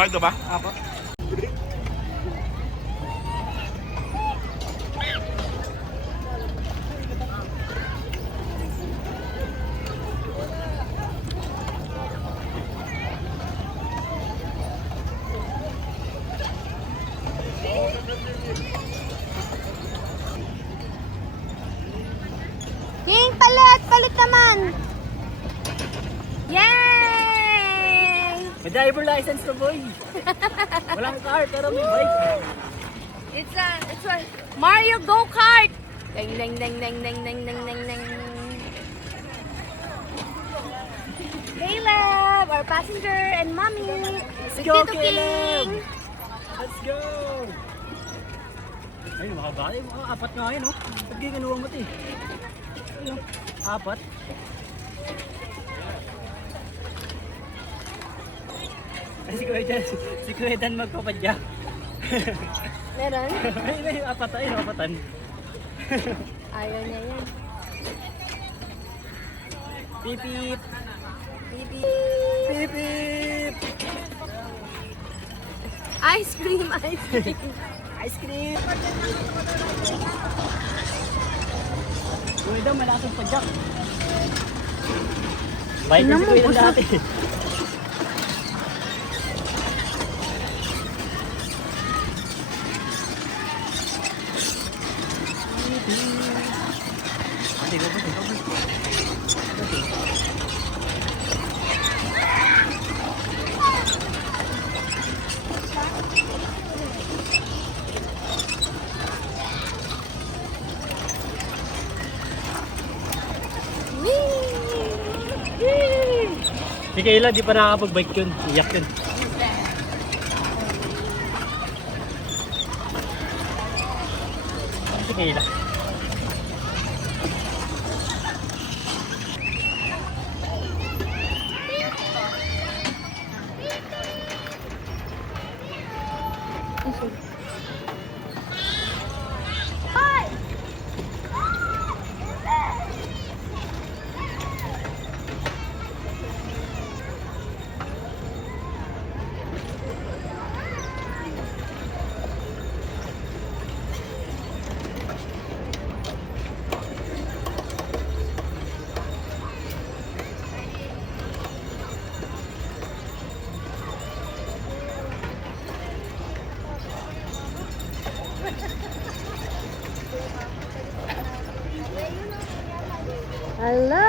Paldo ba? Apo. King, palit! Palit naman! Yay! May driver license to boy. Walang car pero may bike. It's a Mario Go-Kart! Ding, ding, ding, ding, ding, ding, ding, ding, ding. Caleb, our passenger, and mommy. Let's With go, Tito Caleb! King. Let's go! Ayun, makabali. Apat nga yun, oh. Ba't kayo kinuha mo ito eh? Ayun, apat. Ay, si Kuya Dan magpapadya. Meron? Ayun, apat ayun, apatan. Ayaw niya yan. Pipip! Bibi. Pipip! Ice cream, ice cream. Ice cream! Kuya Dan, malakas pa Jack. Bike na si Kuya Dan dati. Si Kayla, di pa nakakapag-bike yun. Iyak yun. Si Kayla. Hello!